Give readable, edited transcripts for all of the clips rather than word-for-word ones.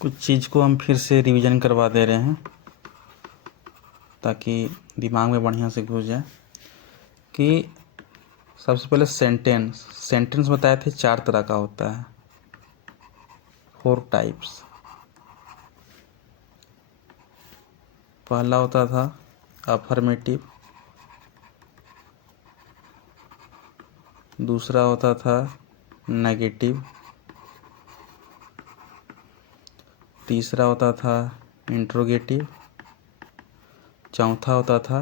कुछ चीज़ को हम फिर से रिवीजन करवा दे रहे हैं ताकि दिमाग में बढ़िया से घुस जाए कि सबसे पहले सेंटेंस बताए थे 4 तरह का होता है, 4 टाइप्स। पहला होता था अफर्मेटिव, दूसरा होता था नेगेटिव, तीसरा होता था इंट्रोगेटिव, चौथा होता था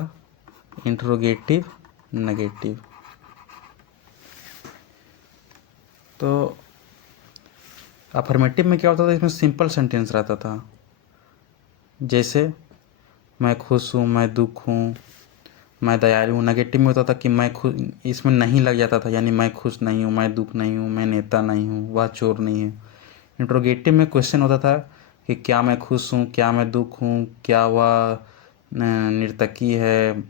इंट्रोगेटिव नेगेटिव। तो अफर्मेटिव में क्या होता था, इसमें सिंपल सेंटेंस रहता था, जैसे मैं खुश हूँ, मैं दुख हूँ, मैं दयालु हूँ। नेगेटिव में होता था कि मैं खुश, इसमें नहीं लग जाता था, यानी मैं खुश नहीं हूँ, मैं दुख नहीं हूँ, मैं नेता नहीं हूँ, वह चोर नहीं है। इंट्रोगेटिव में क्वेश्चन होता था कि क्या मैं खुश हूँ, क्या मैं दुख हूँ, क्या वह नर्तकी है,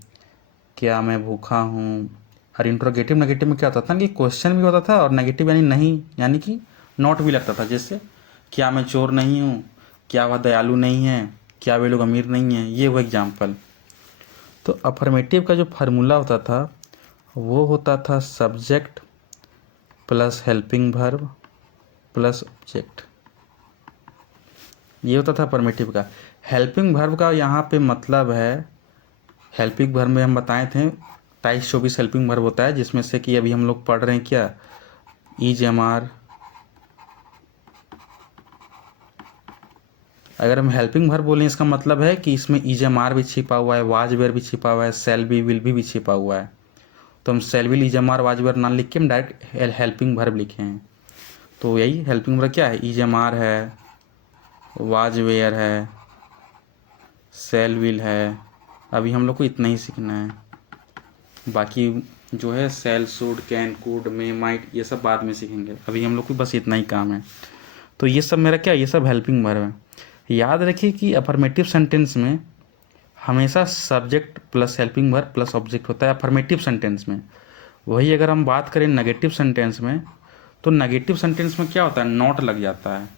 क्या मैं भूखा हूँ। और इंट्रोगेटिव नेगेटिव में क्या होता था कि क्वेश्चन भी होता था और नेगेटिव यानी नहीं, यानी कि नॉट भी लगता था। जैसे क्या मैं चोर नहीं हूँ, क्या वह दयालु नहीं है, क्या वे लोग अमीर नहीं हैं, ये वो एग्जाम्पल। तो अफर्मेटिव का जो फार्मूला होता था वो होता था subject plus helping verb plus object, ये होता था अफर्मेटिव का। हेल्पिंग वर्ब का यहाँ पे मतलब है, हेल्पिंग वर्ब में हम बताए थे 23-24 हेल्पिंग वर्ब होता है, जिसमें से कि अभी हम लोग पढ़ रहे हैं क्या, ईज एम आर। अगर हम हेल्पिंग वर्ब बोलें इसका मतलब है कि इसमें ईज एम आर भी छिपा हुआ है, वाज वेयर भी छिपा हुआ है, सेल बी विल भी छिपा हुआ है। तो हम shall will is am are was were ना लिख के हम डायरेक्ट हेल्पिंग वर्ब लिखे हैं। तो यही हेल्पिंग वर्ब क्या है, ईज एम आर है, वाज वेयर है, सेल विल है। अभी हम लोग को इतना ही सीखना है, बाकी जो है shall should can could may might ये सब बाद में सीखेंगे, अभी हम लोग को बस इतना ही काम है। तो ये सब मेरा क्या, ये सब हेल्पिंग वर्ब है। याद रखिए कि अफर्मेटिव सेंटेंस में हमेशा subject plus helping verb plus object होता है अफर्मेटिव सेंटेंस में। वही अगर हम बात करें नेगेटिव सेंटेंस में, तो नेगेटिव सेंटेंस में क्या होता है, नॉट लग जाता है,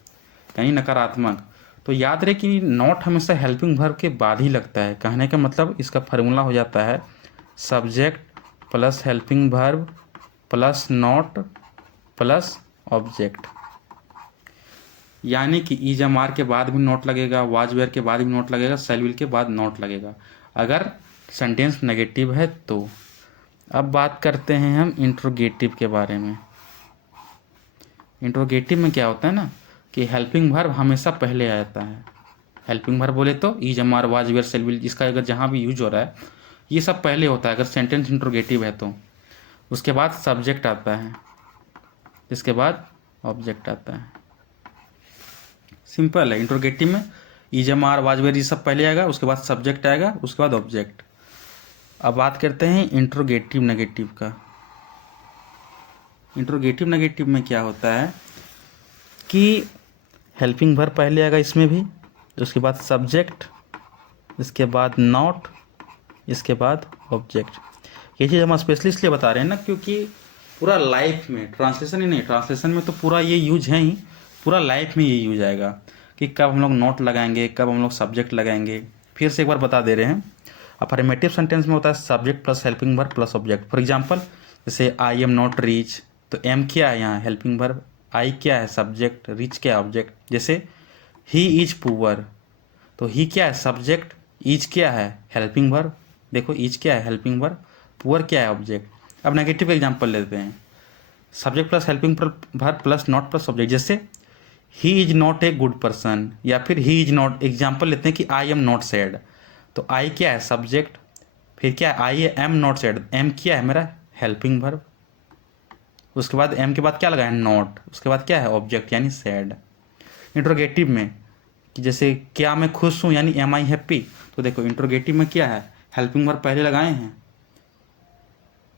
यानी नकारात्मक। तो याद रहे कि नॉट हमेशा हेल्पिंग वर्ब के बाद ही लगता है। कहने का मतलब इसका फार्मूला हो जाता है subject plus helping verb plus not plus object, यानी कि ईज एम आर के बाद भी नॉट लगेगा, वाज वेयर के बाद भी नॉट लगेगा, सेल विल के बाद नॉट लगेगा अगर सेंटेंस नेगेटिव है तो। अब बात करते हैं हम इंट्रोगेटिव के बारे में। इंट्रोगेटिव में क्या होता है ना कि हेल्पिंग वर्ब हमेशा पहले आ जाता है। हेल्पिंग वर्ब बोले तो is am are was were shall will, इसका अगर जहाँ भी यूज हो रहा है ये सब पहले होता है अगर सेंटेंस इंट्रोगेटिव है तो। उसके बाद सब्जेक्ट आता है, इसके बाद ऑब्जेक्ट आता है। सिंपल है। इंट्रोगेटिव में is am are was were ये सब पहले आएगा, उसके बाद सब्जेक्ट आएगा, उसके बाद ऑब्जेक्ट। अब बात करते हैं इंट्रोगेटिव नेगेटिव का। इंट्रोगेटिव नेगेटिव में क्या होता है कि हेल्पिंग वर्ब पहले आएगा इसमें भी, उसके बाद सब्जेक्ट, इसके बाद नॉट, इसके बाद ऑब्जेक्ट। ये चीज़ हम स्पेशली इसलिए बता रहे हैं ना क्योंकि पूरा लाइफ में, ट्रांसलेशन ही नहीं, ट्रांसलेशन में तो पूरा ये यूज है ही, पूरा लाइफ में ये यूज आएगा कि कब हम लोग नॉट लगाएंगे, कब हम लोग सब्जेक्ट लगाएंगे। फिर से एक बार बता दे रहे हैं, अफर्मेटिव सेंटेंस में होता है subject plus helping verb plus object. For example जैसे आई एम नॉट रिच, तो एम क्या है यहाँ हेल्पिंग वर्ब, आई क्या है सब्जेक्ट, रिच क्या है ऑब्जेक्ट। जैसे ही इज पुअर, तो ही क्या है सब्जेक्ट, इज क्या है हेल्पिंग वर्ब, देखो इज क्या है हेल्पिंग वर्ब, पुअर क्या है ऑब्जेक्ट। अब नेगेटिव एग्जांपल लेते हैं, subject plus helping verb plus not plus object. जैसे he is not a good person, या फिर ही इज नॉट, एग्जाम्पल लेते हैं कि आई एम नॉट सैड, तो आई क्या है सब्जेक्ट, फिर क्या है I am not sad, am क्या है मेरा हेल्पिंग वर्ब, उसके बाद एम के बाद क्या लगा है नॉट, उसके बाद क्या है ऑब्जेक्ट यानी सैड। इंट्रोगेटिव में कि जैसे क्या मैं खुश हूँ यानी एम आई हैप्पी, तो देखो इंट्रोगेटिव में क्या है हेल्पिंग वर्ब पहले लगाए हैं,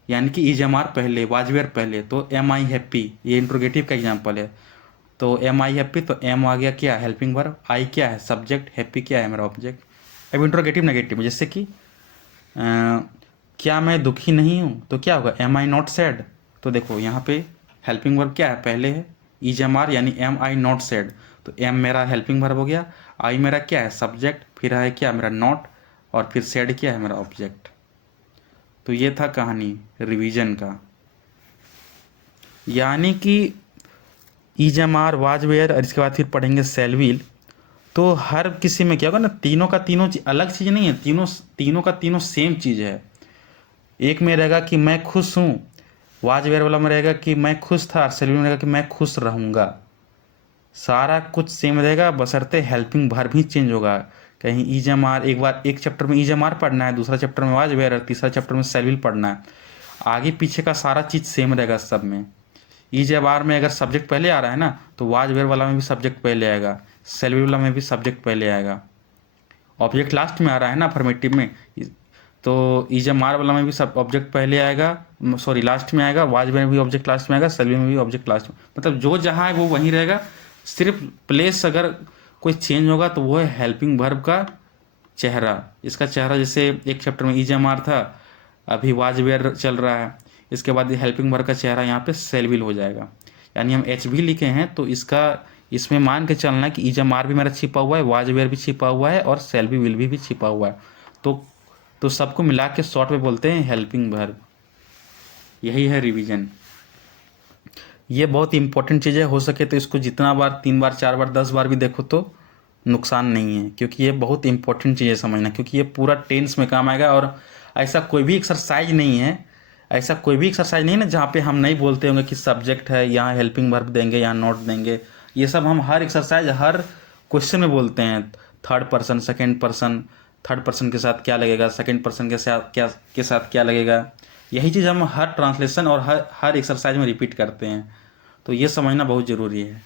यानी कि इज एम आर पहले, वाज वेयर पहले, तो एम आई हैप्पी, ये इंट्रोगेटिव का एग्जांपल है। तो एम आई हैप्पी, तो एम आ गया क्या हेल्पिंग वर्ब, आई क्या है सब्जेक्ट, हैप्पी क्या है मेरा ऑब्जेक्ट। अब इंट्रोगेटिव नेगेटिव जैसे कि क्या मैं दुखी नहीं हूँ, तो क्या होगा एम आई नॉट सैड, तो देखो यहाँ पे हेल्पिंग वर्ब क्या है पहले है, इज एम आर यानी एम आई नॉट सेड, तो एम मेरा हेल्पिंग वर्ब हो गया, आई मेरा क्या है सब्जेक्ट, फिर है क्या मेरा नॉट, और फिर सेड क्या है मेरा ऑब्जेक्ट। तो ये था कहानी रिवीजन का, यानी कि is am are was were और इसके बाद फिर पढ़ेंगे सेल विल। तो हर किसी में क्या होगा ना, तीनों का तीनों अलग चीज़ नहीं है, तीनों तीनों का तीनों सेम चीज़ है। एक में रहेगा कि मैं खुश हूँ, वाज वेयर वाला में रहेगा कि मैं खुश था, और सेल विल में रहेगा कि मैं खुश रहूँगा। सारा कुछ सेम रहेगा, बशर्ते हेल्पिंग वर्ब ही चेंज होगा। कहीं इज एम आर, एक बार एक चैप्टर में इज एम आर पढ़ना है, दूसरा चैप्टर में वाज वेयर, और तीसरा चैप्टर में सेल विल पढ़ना है। आगे पीछे का सारा चीज़ सेम रहेगा सब में। इज एम आर में अगर सब्जेक्ट पहले आ रहा है ना, तो वाज वेयर वाला में भी सब्जेक्ट पहले आएगा, सेल विल वाला में भी सब्जेक्ट पहले आएगा। ऑब्जेक्ट लास्ट में आ रहा है ना अफर्मेटिव में, तो इज एम आर वाला में भी सब ऑब्जेक्ट पहले आएगा, सॉरी लास्ट में आएगा, वाज में भी ऑब्जेक्ट लास्ट में आएगा, सेल में भी ऑब्जेक्ट लास्ट में, मतलब जो जहाँ है वो वहीं रहेगा। सिर्फ प्लेस अगर कोई चेंज होगा तो वो है हेल्पिंग वर्ब का चेहरा। इसका चेहरा जैसे एक चैप्टर में इज एम आर था, अभी वाज वेयर चल रहा है, इसके बाद हेल्पिंग वर्ब का चेहरा यहाँ पे सेल विल हो जाएगा। यानी हम एच भी लिखे हैं तो इसका इसमें मान के चलना है कि इज एम आर भी मेरा छिपा हुआ है, वाज वेयर भी छिपा हुआ है, और सेल भी विल भी छिपा हुआ है। तो सबको मिला के शॉर्ट में बोलते हैं हेल्पिंग वर्ब। यही है रिवीजन। ये बहुत इंपॉर्टेंट चीज़ है, हो सके तो इसको जितना बार 3 बार 4 बार 10 बार भी देखो तो नुकसान नहीं है, क्योंकि ये बहुत इंपॉर्टेंट चीज़ है समझना, क्योंकि ये पूरा टेंस में काम आएगा। और ऐसा कोई भी एक्सरसाइज नहीं है, ऐसा कोई भी एक्सरसाइज नहीं है ना जहाँ पे हम नहीं बोलते होंगे कि सब्जेक्ट है, यहाँ हेल्पिंग वर्ब देंगे, यहाँ नोट देंगे। ये सब हम हर एक्सरसाइज हर क्वेश्चन में बोलते हैं। Third person, second person, third person के साथ क्या लगेगा, सेकेंड पर्सन के साथ क्या लगेगा, यही चीज़ हम हर ट्रांसलेशन और हर एक्सरसाइज में रिपीट करते हैं। तो ये समझना बहुत ज़रूरी है।